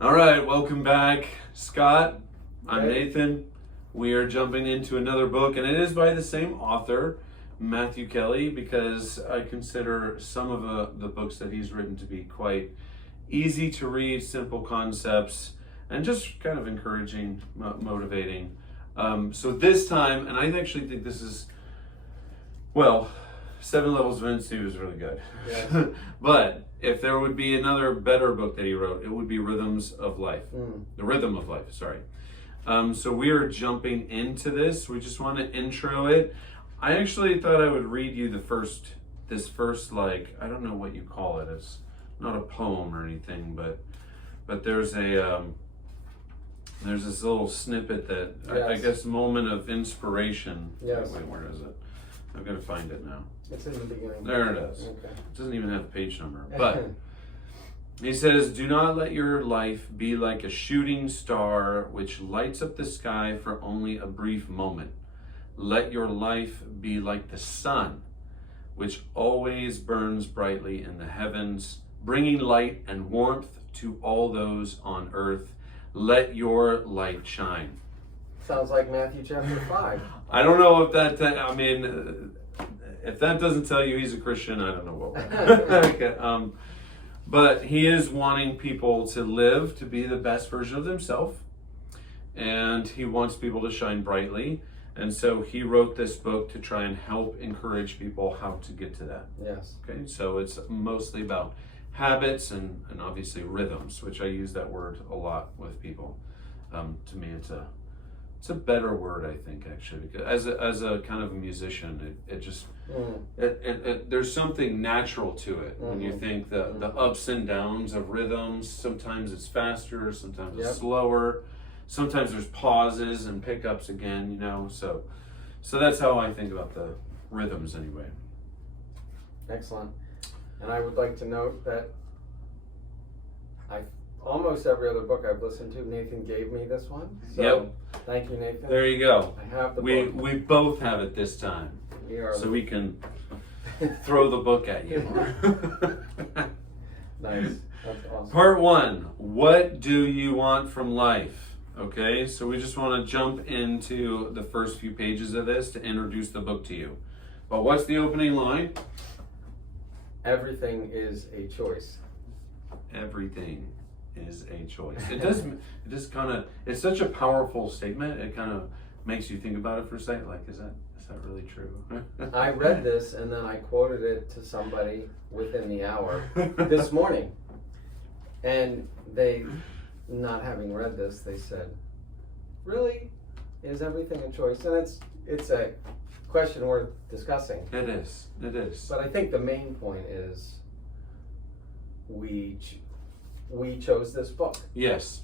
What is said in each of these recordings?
All right, welcome back, Scott. I'm Hey. Nathan. We are jumping into another book, and it is by the same author, Matthew Kelly, because I consider some of the books that he's written to be quite easy to read, simple concepts, and just kind of encouraging, motivating. So this time, and I actually think this is, well, 7 Levels of Institute is really good. Yes. But if there would be another better book that he wrote, it would be Rhythms of Life. The Rhythm of Life, sorry. So we are jumping into this. We just want to intro it. I actually thought I would read you this first, like, I don't know what you call it. It's not a poem or anything, but there's there's this little snippet that I Yes. guess moment of inspiration. Yes. Wait, where is it? I've got to find it now. It's in the beginning. There it is. Okay. It doesn't even have a page number. But he says, "Do not let your life be like a shooting star which lights up the sky for only a brief moment. Let your life be like the sun, which always burns brightly in the heavens, bringing light and warmth to all those on earth. Let your light shine." Sounds like Matthew chapter 5. I don't know if if that doesn't tell you he's a Christian, I don't know what will. Okay, but he is wanting people to live to be the best version of themselves, and he wants people to shine brightly. And so he wrote this book to try and help encourage people how to get to that. Yes. Okay, so it's mostly about habits and obviously rhythms, which I use that word a lot with people. To me, it's a better word, I think, actually, because as a kind of a musician, it just there's something natural to it when you think the ups and downs of rhythms. Sometimes it's faster, sometimes it's slower, sometimes there's pauses and pickups again, so that's how I think about the rhythms anyway. Excellent. And I would like to note that almost every other book I've listened to, Nathan gave me this one. So thank you, Nathan. There you go. I have the We book. we both have it this time, so we can throw the book at you. Nice. That's awesome. Part 1, what do you want from life? Okay, so we just want to jump into the first few pages of this to introduce the book to you. But what's the opening line? Everything is a choice. Everything is a choice. It does kind of, it's such a powerful statement. It kind of makes you think about it for a second. Like, is that really true? I read this and then I quoted it to somebody within the hour this morning. And they, not having read this, they said, "Really? Is everything a choice?" And it's a question worth discussing. It is. But I think the main point is we chose this book. Yes.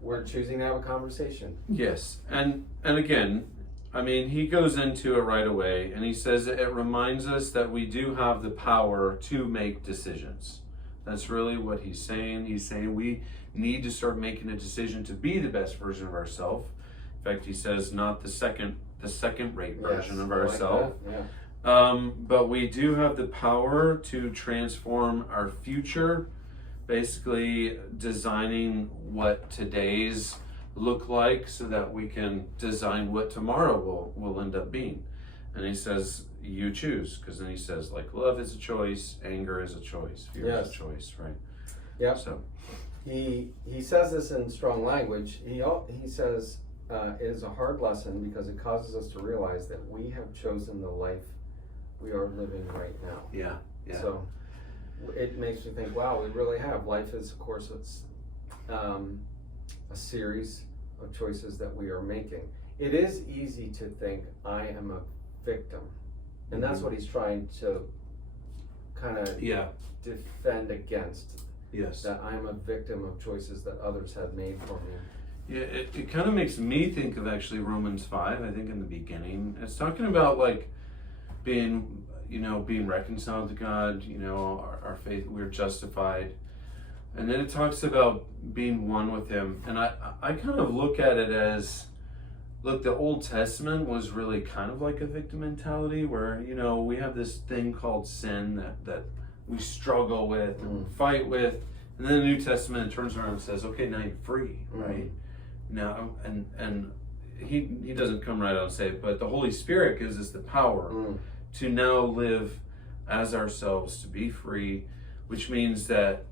We're choosing to have a conversation. Yes. And again, I mean, he goes into it right away, and he says it reminds us that we do have the power to make decisions. That's really what he's saying. He's saying we need to start making a decision to be the best version of ourselves. In fact, he says not the second-rate version of ourselves. Like that. But we do have the power to transform our future, basically designing what today's look like so that we can design what tomorrow will end up being. And he says, you choose, because then he says, like, love is a choice, anger is a choice, fear is a choice, right? Yep. So he says this in strong language. He says it is a hard lesson because it causes us to realize that we have chosen the life we are living right now. Yeah. So it makes me think, wow, we really have. Life is, of course, it's a series of choices that we are making. It is easy to think I am a victim, and that's what he's trying to kind of defend against. Yes. That I'm a victim of choices that others have made for me. Yeah, it kind of makes me think of actually Romans 5, I think in the beginning. It's talking about like being reconciled to God, our faith, we're justified. And then it talks about being one with him. And I kind of look at it as, look, the Old Testament was really kind of like a victim mentality where, we have this thing called sin that we struggle with and fight with. And then the New Testament turns around and says, okay, now you're free, Mm. right? Now, and he doesn't come right out and say it, but the Holy Spirit gives us the power to now live as ourselves, to be free, which means that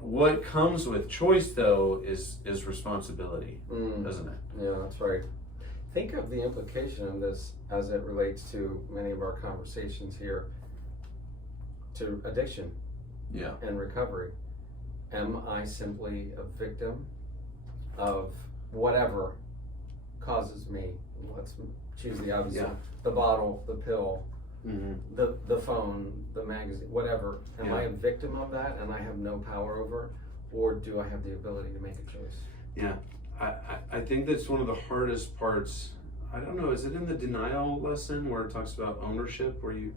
what comes with choice, though, is responsibility, doesn't it? Yeah, that's right. Think of the implication of this as it relates to many of our conversations here, to addiction Yeah. and recovery. Am I simply a victim of whatever causes me? Let's choose the obvious one. The bottle, the pill, the phone, the magazine, whatever. Am I a victim of that and I have no power over it? Or do I have the ability to make a choice? Yeah. I think that's one of the hardest parts. I don't know, is it in the denial lesson where it talks about ownership, where you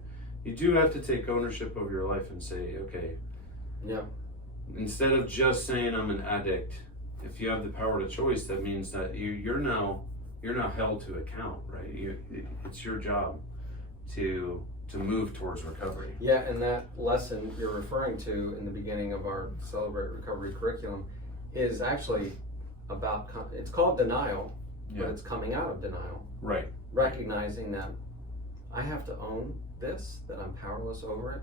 do have to take ownership of your life and say, okay, Yeah. instead of just saying I'm an addict, if you have the power to choice, that means that you're now held to account, right? It's your job to move towards recovery. Yeah, and that lesson you're referring to in the beginning of our Celebrate Recovery curriculum is actually about, it's called denial, but it's coming out of denial. Right. Recognizing that I have to own this, that I'm powerless over it,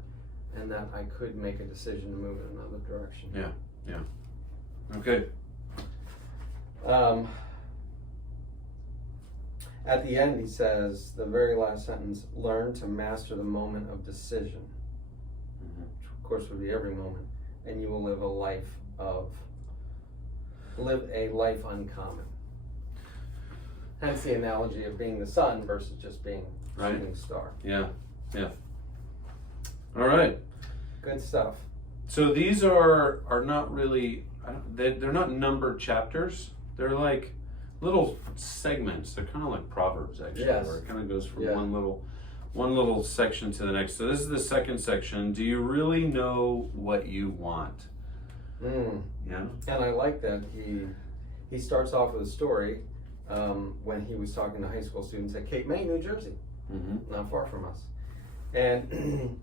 and that I could make a decision to move in another direction. Yeah. Okay. At the end, he says, the very last sentence, learn to master the moment of decision, which of course would be every moment, and you will live a life uncommon. Hence the analogy of being the sun versus just being a shooting star. Yeah. All right. Good stuff. So these are not really, they're not numbered chapters. They're like little segments. They're kind of like Proverbs, actually, where it kind of goes from one little section to the next. So this is the second section. Do you really know what you want? Yeah. And I like that he starts off with a story when he was talking to high school students at Cape May, New Jersey, not far from us. And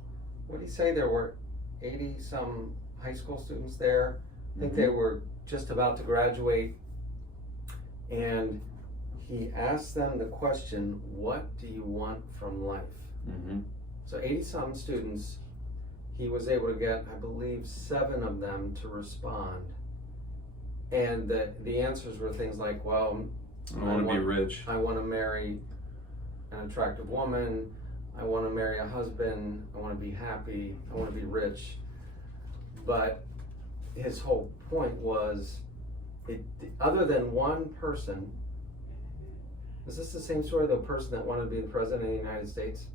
what did he say? There were 80 some high school students there. I think they were just about to graduate. And he asked them the question, what do you want from life? So 80 some students, he was able to get, I believe, 7 of them to respond. And the answers were things like, well, I want to be rich. I want to marry an attractive woman. I want to marry a husband. I want to be happy. I want to be rich. But his whole point was, other than one person, is this the same story, the person that wanted to be the president of the United States?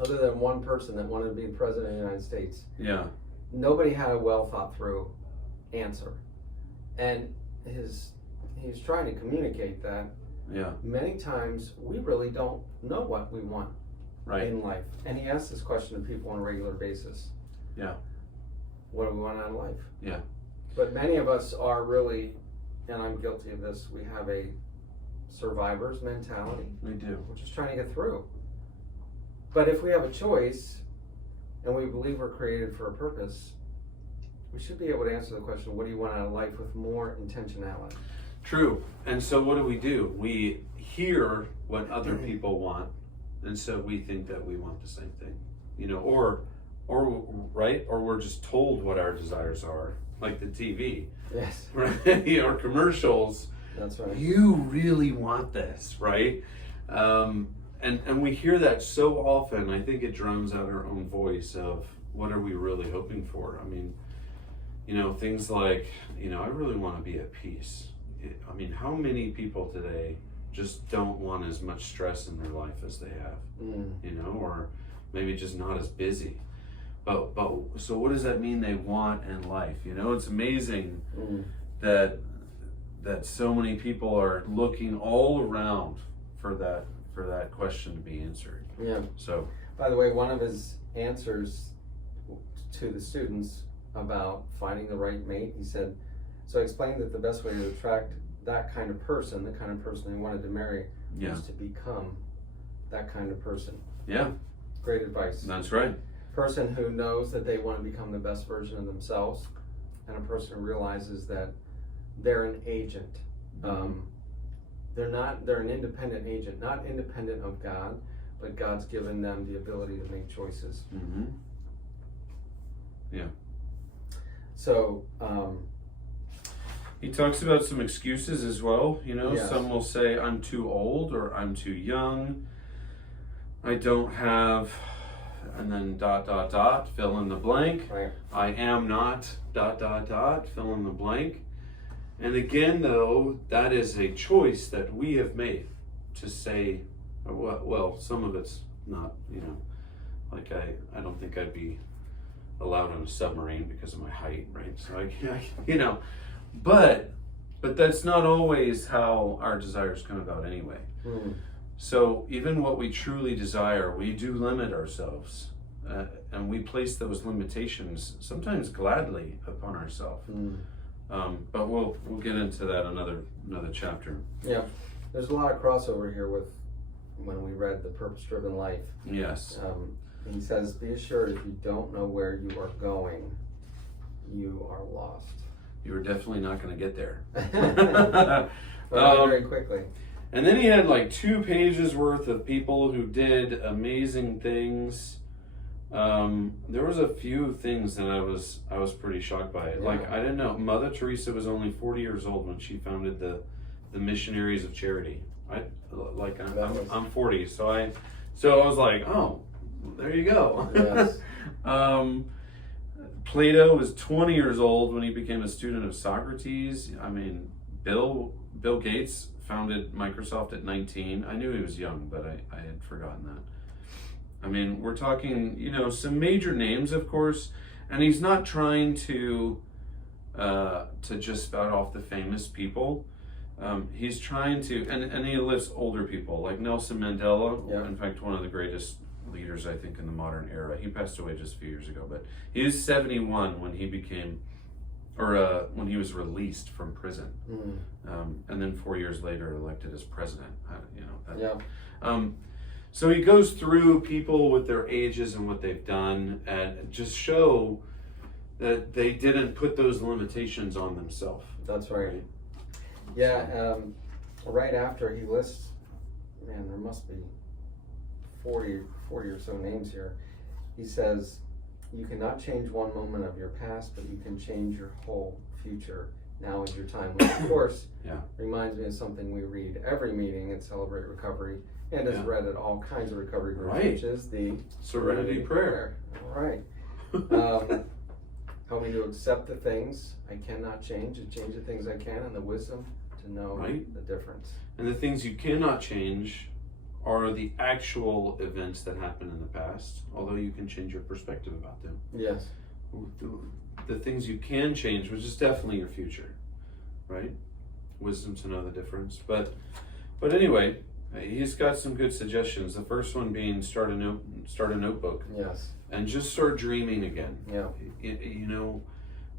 Other than one person that wanted to be the president of the United States, nobody had a well thought through answer. And he's trying to communicate that many times we really don't know what we want in life. And he asks this question to people on a regular basis. What do we want out of life? But many of us are really, and I'm guilty of this, we have a survivor's mentality. We do. We're just trying to get through. But if we have a choice and we believe we're created for a purpose, we should be able to answer the question, what do you want out of life, with more intentionality? True. And so what do? We hear what other people want, and so we think that we want the same thing. Or we're just told what our desires are, like the TV. Yes. Right? Or commercials. That's right. You really want this, right? And we hear that so often. I think it drowns out our own voice of what are we really hoping for. I mean, things like, I really want to be at peace. I mean, how many people today just don't want as much stress in their life as they have, or maybe just not as busy. But so what does that mean they want in life? It's amazing that so many people are looking all around for that question to be answered. Yeah. So, by the way, one of his answers to the students about finding the right mate, he said, so I explained that the best way to attract that kind of person, the kind of person they wanted to marry, was to become that kind of person. Yeah. Great advice. That's right. person who knows that they want to become the best version of themselves, and a person who realizes that they're an agent. They're an independent agent, not independent of God, but God's given them the ability to make choices. Mm-hmm. Yeah. So, he talks about some excuses as well. Yes. Some will say, I'm too old, or I'm too young. I don't have, and then ... fill in the blank. right. I am not ... fill in the blank. And again, though, that is a choice that we have made to say, well, some of it's not, like I don't think I'd be allowed on a submarine because of my height, right? So I can't, but that's not always how our desires come about anyway. So even what we truly desire, we do limit ourselves, and we place those limitations sometimes gladly upon ourselves. But we'll get into that another chapter. Yeah, there's a lot of crossover here with when we read The Purpose-Driven Life. Yes. He says, be assured if you don't know where you are going, you are lost. You were definitely not going to get there. Very quickly. And then he had like 2 pages worth of people who did amazing things. There was a few things that I was pretty shocked by. Yeah. Like, I didn't know Mother Teresa was only 40 years old when she founded the Missionaries of Charity. I'm 40, so I was like, oh, there you go. Yes. Plato was 20 years old when he became a student of Socrates. I mean, Bill Gates founded Microsoft at 19. I knew he was young, but I had forgotten that. I mean, we're talking, some major names, of course, and he's not trying to just spout off the famous people. He's trying to, and he lists older people like Nelson Mandela. Yeah. In fact, one of the greatest leaders, I think, in the modern era. He passed away just a few years ago, but he was 71 when he became, when he was released from prison, and then 4 years later elected as president. So he goes through people with their ages and what they've done, and just show that they didn't put those limitations on themselves. That's right. Yeah, right after he lists, man, there must be 40 or so names here. He says, you cannot change one moment of your past, but you can change your whole future. Now is your time. Which, of course, reminds me of something we read every meeting at Celebrate Recovery, and is read at all kinds of recovery groups, which is the Serenity Prayer. All right. Help me to accept the things I cannot change, and change the things I can, and the wisdom to know the difference. And the things you cannot change are the actual events that happened in the past, although you can change your perspective about them. Yes. The things you can change, which is definitely your future, right? Wisdom to know the difference. But anyway, he's got some good suggestions. The first one being start a notebook. Yes. And just start dreaming again. Yeah.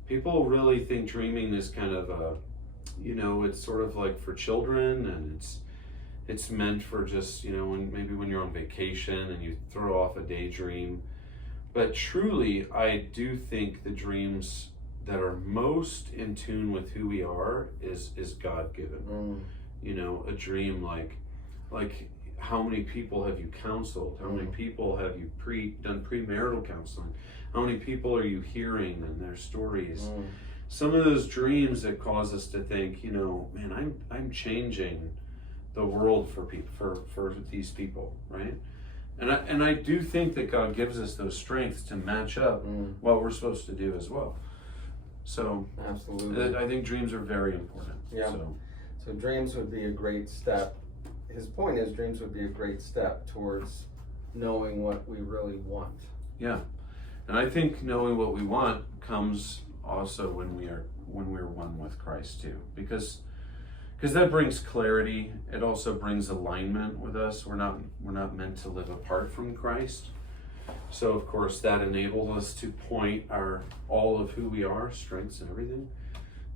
People really think dreaming is kind of it's sort of like for children, and it's meant for just, when you're on vacation and you throw off a daydream. But truly, I do think the dreams that are most in tune with who we are is God-given. A dream like how many people have you counseled? How many people have you done premarital counseling? How many people are you hearing and their stories? Some of those dreams that cause us to think, man, I'm changing the world for people, for these people, right? And I do think that God gives us those strengths to match up what we're supposed to do as well. So absolutely, I think dreams are very important. Yeah. So dreams would be a great step. His point is, dreams would be a great step towards knowing what we really want. Yeah, and I think knowing what we want comes also when we're one with Christ too, because that brings clarity. It also brings alignment with us. We're not meant to live apart from Christ. So of course that enables us to point all of who we are, strengths and everything.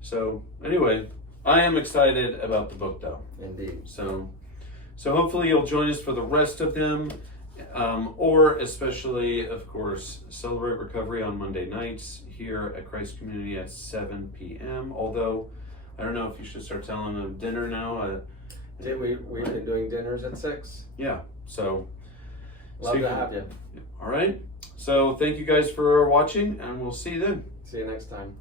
So anyway, I am excited about the book though. Indeed. So hopefully you'll join us for the rest of them. Or especially, of course, Celebrate Recovery on Monday nights here at Christ Community at 7 p.m. Although, I don't know if you should start telling them dinner now. We've been doing dinners at 6. Yeah, so. Love to have you. All right. So thank you guys for watching, and we'll see you then. See you next time.